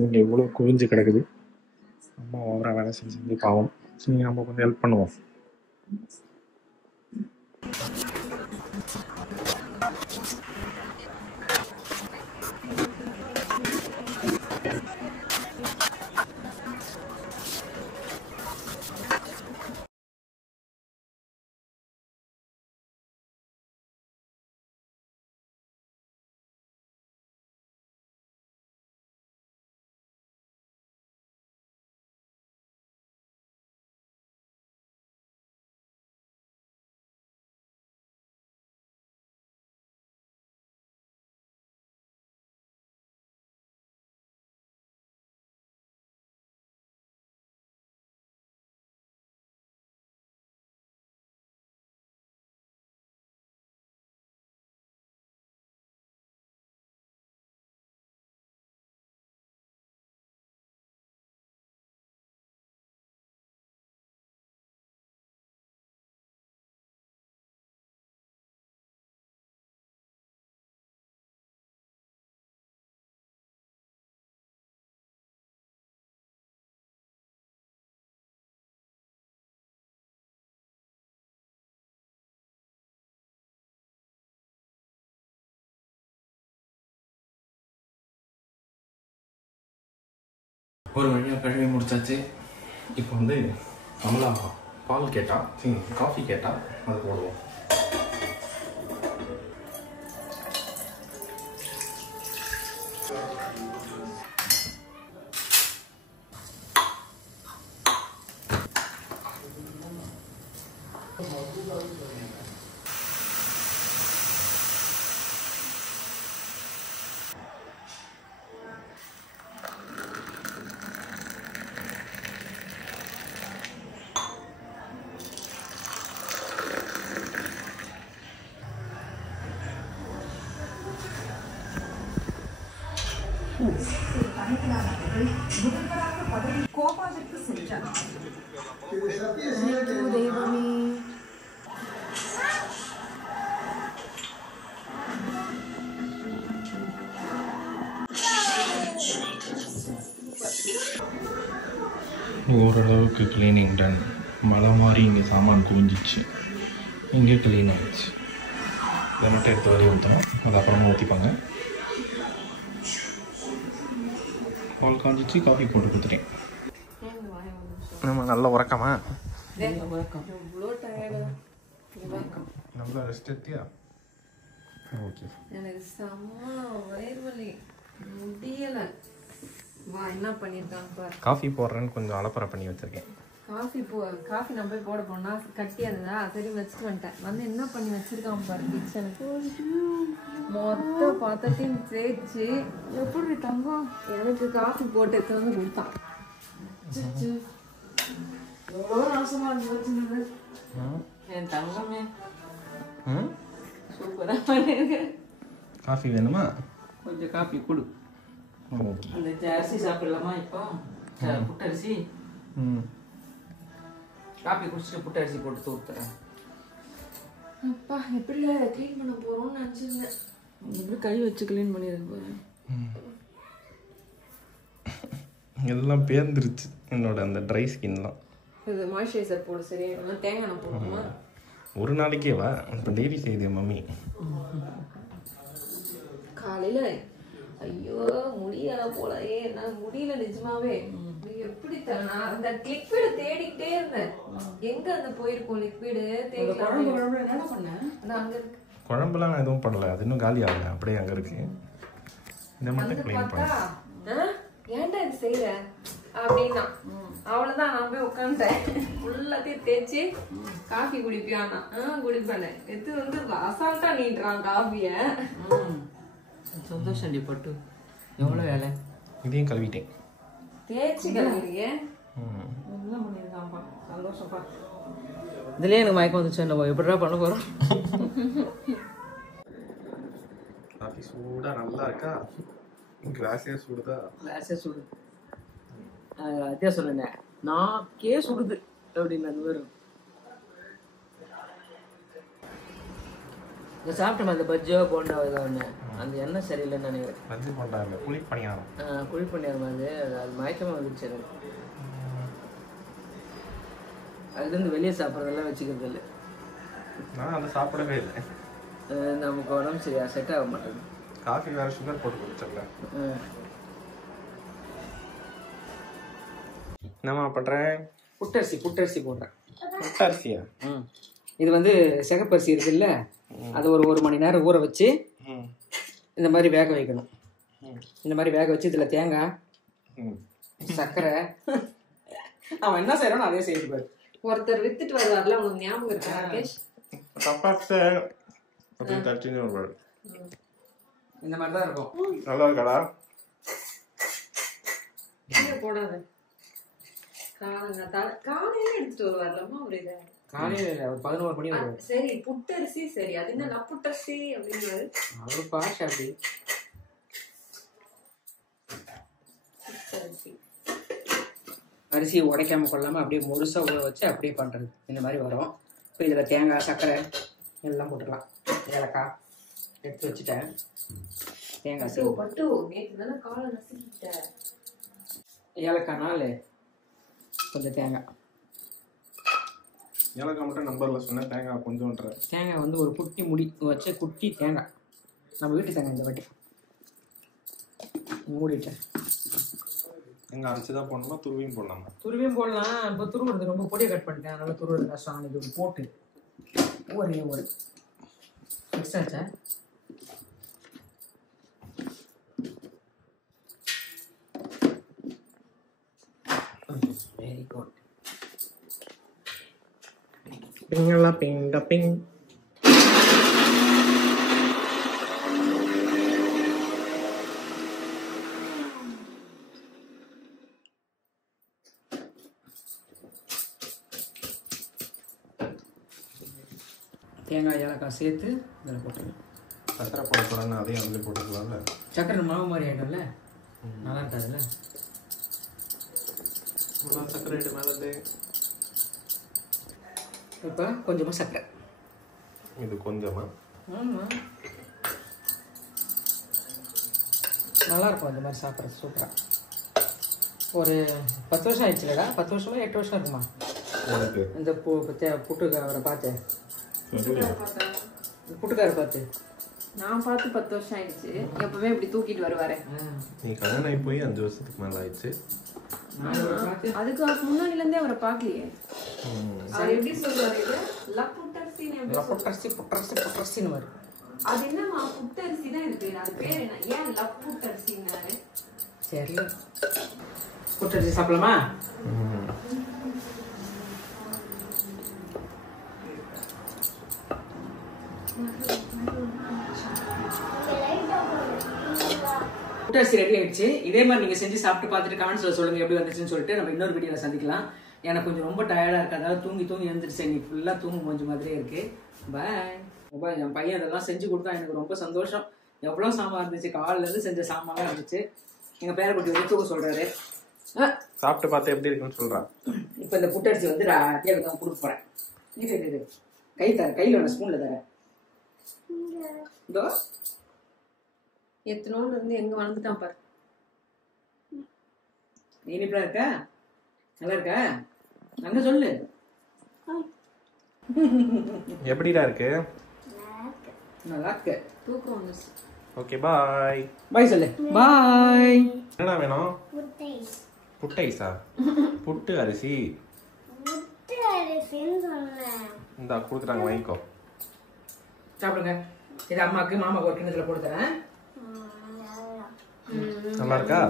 இங்கே இவ்வளோ குவிஞ்சு கிடக்குது. அம்மா ஓவராக வேலை செஞ்சு பாவம். சரி நம்ம கொஞ்சம் ஹெல்ப் பண்ணுவோம். ஒரு வழியாக கழுவி முடிச்சாச்சு. இப்போ வந்து கமலா பால் கேட்டால், காஃபி கேட்டால் அது போடுவோம். கோபாலுக்கு சென்றார். தெய்வமே, ஓரளவுக்கு கிளீனிங் டன். மழை மாதிரி இங்கே சாமான் குவிஞ்சிச்சு, இங்கே க்ளீன் ஆகிடுச்சு. இதை மட்டும் எடுத்து வரையும் ஊற்றணும், அது அப்புறமா ஊற்றிப்பாங்க. பால் காஞ்சிச்சு, காஃபி போட்டு கொடுத்துட்டேன். நம்ம நல்ல உறக்கமா? நல்லா ரெஸ்ட் எடுத்தியா? ஓகே. எனக்கு செம்ம வயிறு வலி, முடியல. வா, என்ன பண்ணிருக்காங்க பாரு. காஃபி போடுறேன்னு கொஞ்சம் அலப்பறை பண்ணி வச்சிருக்கேன். காஃபி நான் போய் போட போனா கட்டியா இருந்தா சரி வச்சுட்டு வந்துட்டேன். வந்து என்ன பண்ணி வச்சிருக்கான் பாரு கிச்சனுக்கு. மொத்த பாத்திரத்தையும் தேய்ச்சி எப்படி தங்கம் எனக்கு காஃபி போட்டு எடுத்து வந்து கொடுத்தான். எவ்வளோ நாசமா இருந்துச்சு என் தங்கமே. சூப்பரா பண்ணிருக்கு. காஃபி வேணுமா? கொஞ்சம் காஃபி கொடு. இந்த அரிசி சாப்பிடலாமா? இப்போ புட்டரிசி காஃபி குடிச்சிட்டு புட்டரிசி போட்டு தூத்துறேன். அப்பா எப்படி க்ளீன் பண்ண போறோம்னு நினச்சிருந்தேன். எப்படி கை வச்சு க்ளீன் பண்ணிடுறேன் பாரு. எல்லாம் பேர்ந்துருச்சு என்னோட அந்த ட்ரை ஸ்கின்லாம். இது மாய்ஸ்சரைசர் போடு. சரி, தேங்காய் எண்ணெய் போடுமா? ஒரு நாளைக்கே வா, இப்போ டெய்லி செய்யுது மம்மி. காலையில ஐயோ முடியல போலயே, நான் முடியல நிஜமாவே. எப்படி நான் அந்த லிக்விட தேடிக்கிட்டே இருந்தேன். எங்க அந்த போயிருக்கோம் லிக்விடு குழம்புலாம் நான் எதுவும் பண்ணல, அது இன்னும் காலி ஆகல, அப்படியே அங்கே இருக்கு. இதை மட்டும் க்ளீன் பண்ண. ஏன்டா இது செய்யற அப்படின்னா அவ்வளவுதான். நான் போய் உட்காந்துட்டேன். ஃபுல்லாத்தையும் தேய்ச்சி காஃபி குடிப்பியானா குடிப்பேன். எது வந்து அசால்ட்டா நீட்டுறான் காஃபிய. சந்தோஷம் பட்டு எவ்வளவு வேலை. இதையும் கழுவிட்டேன். தேய்ச்சி கழுவிங்க என்ன பண்ணிருக்கான்ப்பா. சந்தோஷப்பா. இதுலயே எனக்கு மயக்கம் வந்துச்சு. என்ன எப்படிடா பண்ண போறோம்? காஃபி சூடா நல்லா இருக்கா? கிளாஸே சுடுதா? கிளாஸே சுடு. அதே சொல்லுனேன், நாக்கே சுடுது அப்படின்னு. அது வரும். இந்த சாப்பிட்டோம் அந்த பஜ்ஜோ போண்டா ஏதோ ஒன்று அந்த எண்ணெய் சரியில்லைன்னு நினைக்கிறேன். பஜ்ஜி போண்டா இல்லை, புளி பணியாரம். குழி பண்ணியாரம் அது மயக்கமாக வந்துருச்சு எனக்கு. அதுலேருந்து வெளியே சாப்பிட்றதெல்லாம் வச்சுக்கிறது இல்லை. நான் அதை சாப்பிடவே இல்லை. நமக்கு உடம்பு சரியா செட் ஆக மாட்டேங்குது. காஃபி வேறு சுகர் போட்டு குடிச்சிடல. என்னம்மா பண்ணுறேன்? புட்டரிசி போடுறேன். புட்டரிசியா? இது வந்து சிகப்பரிசி இருக்குல்ல, அது ஒரு மணி நேரம் ஊற வச்சு இந்த மாதிரி வேக வைக்கணும். இந்த மாதிரி வேக வச்சு இதில் தேங்காய், சர்க்கரை, அவன் என்ன செய்யறானோ அதே செய்யக்கூடாது. ஒருத்தர் வித்துட்டு வருவார்ல, உனக்கு ஞாபகம் இருக்கா ராகேஷ்? இந்த மாதிரி தான் இருக்கும். நல்லா இருக்கடா. போடாது காலையில எடுத்துட்டு வருவார்லம்மா ஒரு இதை. காலையில ஒரு 11 மணி வரும். சரி புட்டரிசி, சரி அது என்ன நப்புட்டரிசி அப்படின்னு அவரு பாஷா அப்படி. அரிசியை உடைக்காம கொள்ளாம அப்படியே முழுசா ஊற வச்சு அப்படியே பண்றது. இந்த மாதிரி வரும். இப்போ இதுல தேங்காய், சர்க்கரை எல்லாம் போட்டுக்கலாம். ஏலக்காய் எடுத்து வச்சுட்டேன். தேங்காய் பட்டு நேற்று தானே காலை நசுக்கிட்டேன். ஏலக்காய் 4, கொஞ்சம் தேங்காய். ஏலக்காய் மட்டும் நம்பரில் சொன்னேன், தேங்காய் கொஞ்சோன்ற. தேங்காய் வந்து ஒரு குட்டி முடி வச்ச குட்டி தேங்காய். நம்ம வீட்டு தேங்காய் இந்த வாட்டி மூடிட்டேன். எங்கே அரைச்சி தான் போடணுமா, துருவியும் போடலாமா? துருவியும் போடலாம். இப்போ துருவுறது ரொம்ப பொடியை கட் பண்ணிட்டேன், அதனால துருவுறது கஷ்டம். இது போட்டு ஒரு ஃபிக்ஸ் ஆச்சா? Very good. பிங்கெல்லாம் பிங் டப்பிங். தேங்காய் ஏலக்காய் சேர்த்து இதில் போட்டுருங்க. சக்கரை போட போகிறேன்னு அதையும் அதில் போட்டுக்கலாம்ல. சக்கரை மாவு மாதிரி ஆகிடும்ல, நல்லா இருக்காதுல்ல. சக்கரை ரேட்டு மேலே. இப்போ கொஞ்சமாக சக்கரை. இது கொஞ்சமா? ஆமாம், நல்லாயிருக்கும் அந்த மாதிரி சாப்பிட்றது. சூப்பராக. ஒரு 10 வருஷம் ஆயிடுச்சுலடா. 10 வருஷமா 8 வருஷம் இருக்குமா இந்த புட்டுக்காரை பார்த்து? புட்டுக்காரை பார்த்து நான் பார்த்து 10 வருஷம் ஆயிடுச்சு. எப்பவுமே இப்படி தூக்கிட்டு வருவாரு. நீ கல்யாணம் ஆகி போய் 5 வருஷத்துக்கு மேலே ஆயிடுச்சு. அதுக்கு முன்னாடில இருந்தே அவரை பார்க்கலையே. அவர் எப்படி சொல்றாரு? புட்டரிசின்னு வரும். அது என்னமா புட்டரிசி தான் இருக்கு, அது பேர் என்ன? ஏன் புட்டரிசின்னாரு? சரி, புட்டரிசி சாப்பிடலாமா? புட்டரிசி ரெடி ஆயிடுச்சு. இதே மாதிரி நீங்க செஞ்சு சாப்பிட்டு பார்த்துட்டு கமெண்ட்ஸ்ல சொல்லுங்க எப்படி வந்துச்சுன்னு சொல்லிட்டு. நம்ம இன்னொரு வீடியோல சந்திக்கலாம். எனக்கு கொஞ்சம் ரொம்ப டயர்டா இருக்கு, அதாவது தூங்கி எழுந்திரிச்சு. நீ ஃபுல்லா தூங்கும் கொஞ்சம் மாதிரியே இருக்கு. பாய். என் பையன் அதெல்லாம் செஞ்சு கொடுத்தா எனக்கு ரொம்ப சந்தோஷம். எவ்வளவு சாமான் இருந்துச்சு, காலில இருந்து செஞ்ச சாமான் இருந்துச்சு. எங்க பேரக்குட்டி வந்து தூக்க சொல்றாரு. சாப்பிட்டு பார்த்து எப்படி இருக்குன்னு சொல்றான். இப்ப இந்த புட்டரிசி வந்து ராத்தியாக தான் கொடுக்க போறேன். இது கையில ஒன்று ஸ்பூன்ல தரேன். இதோ எத்தனோன்னு இருந்து எங்க வளர்ந்துட்டான் பாரு. இனிப்பா இருக்கா? நல்லா இருக்கா? அங்க சொல்லு. எப்படிடா இருக்கு? நல்லா இருக்கு. தூக்கம் வந்துச்சு. Okay bye. பாய் சொல்லு. பாய். என்னடா வேணும்? புட்டைஸா? புட்டு அரிசி. இந்தா கொடுத்துட்டாங்க, வாங்கிக்கோ. சாப்பிடுங்க. இது அம்மாக்கு மாமாக்கு ஒரு கிண்ணத்துல போட்டு தரேன். நல்லா இருக்கா?